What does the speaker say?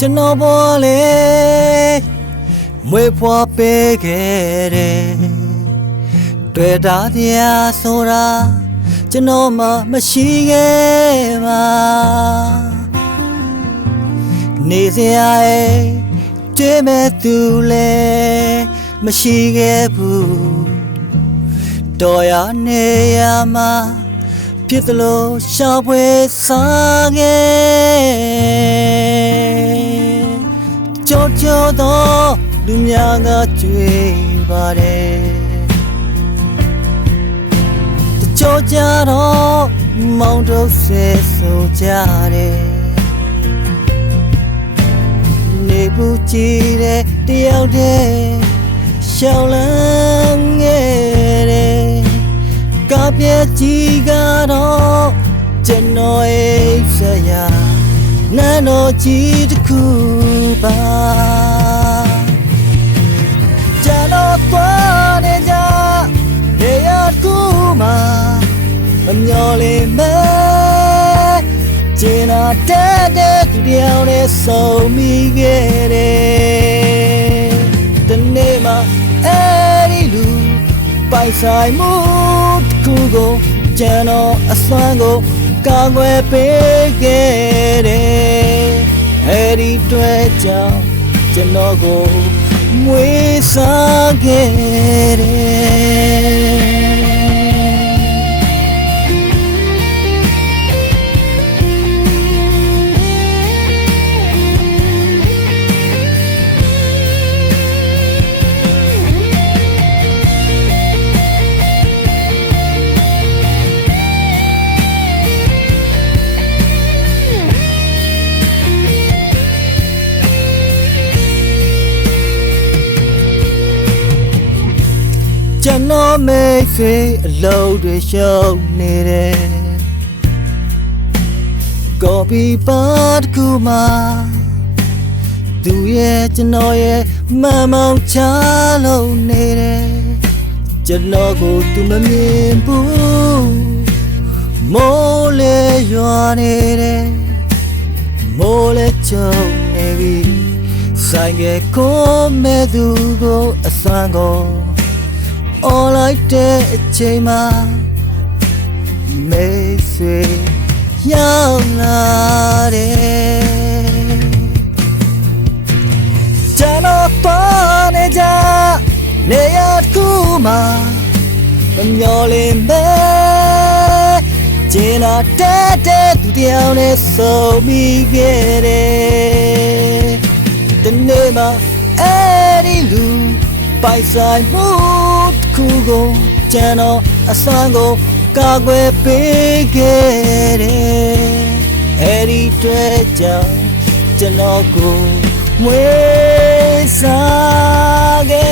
ကျွန်တော်ပေါ်လေမွေဖွာပေးခဲ့တယ်တွေ့တာတရားဆိုတာကျွန်တော်မှမရှိခဲ့ပါနေစရာရဲ့တွေ့မဲ့သူလဲမရှိခဲ့ဘူးတော်ရနေရမှာဖြစ်သလိုရှာဖွေစားခဲ့ကြောကြောတော့လူများကကြွေပါတယ်တကြောကြတော့မောင်တို့ဆဲဆိုကြတယ်နေဘူးကြည့်တဲ့တယောက်တည်းရှောင်းလန်းငယ်တယ်ကပြည့်ကြီးကတော့ကျွန်တော်ရဲ့ဆရာနန်းတော်ကြီးတစ်ခုပါကျွန်တော်သွားနေကြနေရာတစ်ခုမှာမမျော်လင့်မဲ့ကျင်နာတဲ့သူတယောက်နဲ့ဆုံမိခဲ့တယ်ဒီနေ့မှအဲ့ဒီလူပိုင်ဆိုင်မှုတစ်ခုကိုကျွန်တော်အစွမ်းကိုကာကွယ်ပေးခဲ့တယ်အဲ့ဒီတွေ့ကြောင့်ကျွန်တော်ကိုမွေးစားခဲ့တယ်ကျွန်တော်မိတ်ဆွေအလုပ်တွေရှုံးနေတယ်ကော်ပီပါတစ်ခုမှာသူရဲ့ကျွန်တော်ရဲ့မမောင်ချလုံးနေတယ်ကျွန်တော်ကိုသူမမြင်ဘူးမိုးလေရွာနေတယ်မိုးလေချုံနေပြီဆိုင်ကကိုမဲ့သူကိုအစွမ်းကိုall I did is change my message young Jano Paneja Layat Kuma Yoli me Jina Tete down is so big the name of Eddie Lou by side mood Kugo Channel Asango Kagwe Pigere Eddie Treja Janogo Mwe Sage